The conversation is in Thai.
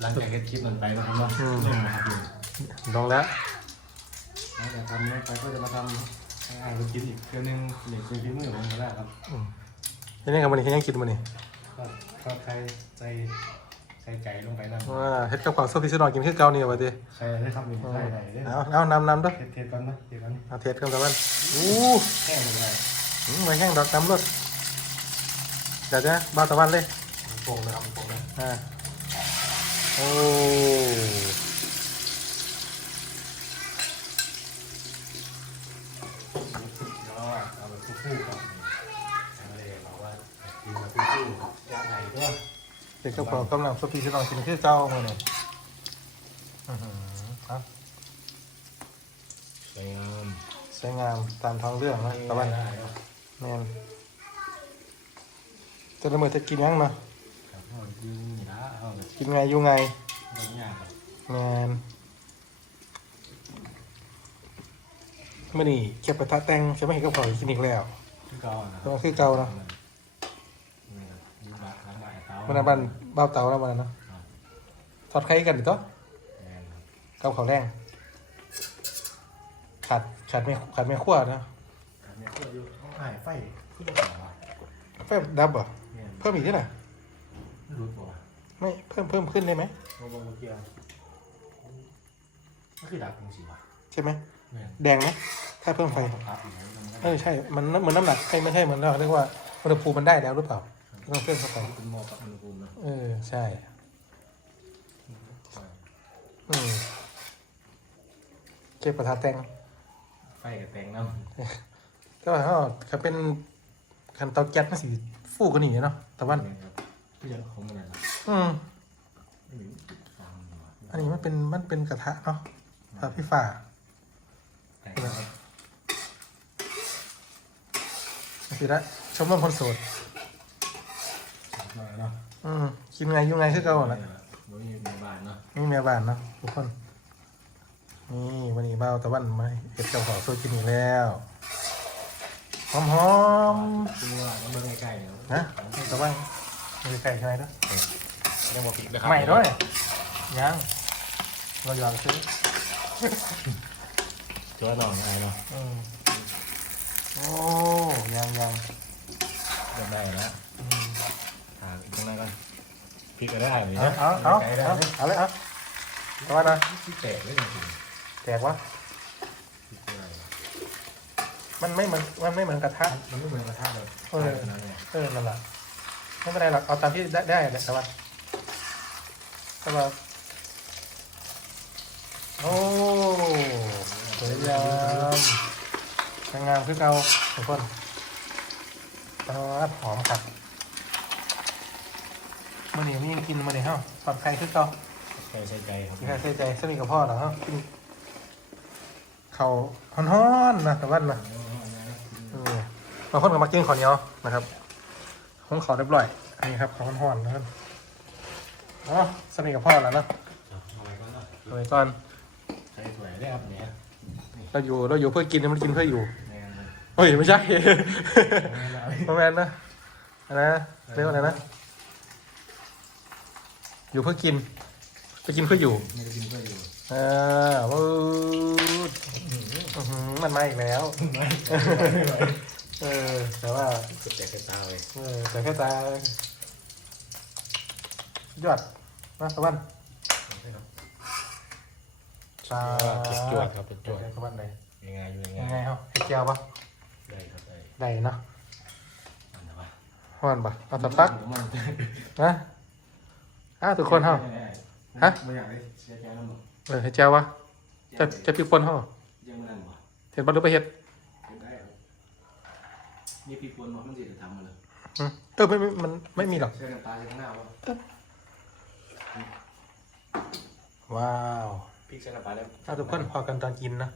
หลังจากเฮ็ดคลิปนั้นไปนะครับเนาะอืมลงนะครับอยู่ลองแล้วหลังจากทำนี้ไปก็จะมาทำให้อายไปกินอีกเทื่อนึงเดี๋ยวคุยพี่มือผมก็ได้ครับ อืมทีนี้กับมันนี่เขายังกินมันนี่ก็ก็ใครใจใส่ไก่ลงไปนะว่าเฮ็ดกับข้าวซุปพี่ซินอนกินคือเก่านี่ว่าติใครได้ทำเป็นใครได้ได้เอาเอานำนำด้วยเทเทก่อนนะเทก่อนเอาเทสกันตะวันอู้แห้งเลยหืมมาแห้งดอกน้ำรดเดี๋ยวจะบ้าวตะวันเลยโป่งนะครับโป่งนะอ่าโอ้แล้วก็เอาแบบคู่ๆครับทางเลยบอก ว่ากินแบบคู่ๆย่างไหนด้วยเด็กกับข้าวกำลังซุปพี่ซินอนกินคือเก่ามื้อนี่อื้อหือเอาสวยงามสวยงามตามท้องเรื่องนะตะวันได้เนาะแม่นจะละเมอจะกินยังเนาะ ครับเอายิงนี่นะเอาแบบกินไงอยู่ไงบางอย่างครับแมนมื่อนี่เก็บกระทะแต่งใช่ไหมเห็นกับข้าวกินอีกแล้วคือเก่านะก็คือเก่าเนาะนี่ครับยูบะล้างบะเตามันนั้นบ้านบ้าวเตาแล้วมันนั้นเนาะทอดไข่กันดิตัวแม่นครับกับข้าวแรงขาดขาดไม่ขาดไม่ขั้วนะอันนี้ก็อยู่ต้องหายไฟขึ้นมาหน่อยไฟดับเหรอเนี่ยเพิ่มอีกที่ไหนไม่ รู้ตัวไม่เพิ่มเพิ่มขึ้นได้ไหมโมโมโมเกียก็คือดับจริงๆว่ะใช่ไหมแม่นแดงไหมถ้าเพิ่มไฟดับอยู่แล้วมันเออใช่ มันเหมือนน้ำหนักใช่ไม่ใช่เหมือนเราเรียกว่าอุณหภูมิมันได้แล้วหรือเปล่าต้องเพิ่มเข้าไปก็เป็นหม้อกับอุณหภูมินะเออใช่อืมเก็บกระทะแต่งไฟกับแตงน้ำก็เขาเขาเป็นคันเตาแก๊สมันสีฟูกว่านี้เนาะตะวัน ครับที่ยังคงอะไรนะอืมไม่รู้ฟังดีกว่าอันนี้มันเป็นมันเป็นกระทะเนาะกระทะพี่ฝ่าแต่งครับสิละชมรมคนโสดหน่อยเนาะอืมกินไงอยุ่งไงคือเก่าละบ่มีในบ้านเนาะนี่แม่บ้านเนาะทุกคน นี่วันนี้เบ้าตะวันมาเก็บเจ้าของโซกินอีกแล้วหอมหอมตัวน้ำเบิ่งใกล้ๆเนาะๆนะตะวัน มีไก่ใช่ไหมเนาะยังบอกผิดนะครับใหม่ด้วยยังเรายอมซื้อตัวหน่อยไงเนาะอืมโอ้ยังยังเริ่มได้แล้วอืมอ่าอีกตรงนั้นก่อนพลิกก็ได้เลยเอานะเอาเอาไกลได้เอาเลยเอาเลยเอาตะวันนะที่แตกเลยจริงแตกวะๆพลิกอะไรมันไม่เหมือนมันไม่เหมือนกระทะมันไม่เหมือนกระทะเลยเออนั่นแหละเออนั่นแหละ ไม่เป็นไรหรอกเอาตามที่ได้ได้แหละแต่ว่าแต่ว่าโอ้สวยงามสวยงามคือเก่าทุกคนตาดหอมครับมันนี่มันยังกินมันนี่เฮ้าปลอดภัยคือเก่าใส่ใส่ใจครับมีใครใส่ใจสนิทกับพ่อเหรอเฮ้ากินเขาฮ้อนๆนะแต่ว่านะเออบางคนก็มากินข้าวเหนียวนะครับ ของเขาเรียบร้อยอันนี้ครับข้าวห่อนๆนะครับอ๋อสนิทกับพ่อแล้วเนอะเอาไว้ก่อนเนาะเอาไว้ก่อนใส่ถ้วยได้ครับเนี่ยเราอยู่เราอยู่เพื่อกินมันกินเพื่ออยู่แม่นเลยเฮ้ยไม่ใช่แม่นเลยประมาณนะอะไรนะเรียกว่าอะไรนะ อยู่เพื่อกิน ไปกินเพื่ออยู่ไม่ได้กินเพื่ออยู่อ่าวูดอื้อหือมันมาอีกแล้วไม่ไม่ไหว เออ แต่ว่ากดแจกกระตาเลยเออ แต่แค่ตายอดนะตะวันตาจวดครับจจววดดตะวันไหนยังไงอยู่ยังยังไงไงเฮาให้แก้วปะได้ครับได้ได้เนาะมันนะวะฮ้อนปะเอาสักพักมันนะอ้าทุกคนเฮาฮะไม่อยากได้เสียใจแล้วมั้งเออให้แก้วปะจะจะพริกป่นเฮายังไม่นั่นวะเห็นบ่หรือไปเฮ็ดเก็บได้ครับ นี่พี่ปวนบอกมันสิจะทำมาเลยอืมเออไม่ไม่มันไม่มีหรอก เชื่อกันตาใช่ข้างหน้าวะว้าวพริกใส่น้ำปลาแล้ว ถ้าทุกคนพอกันตอนกินนะ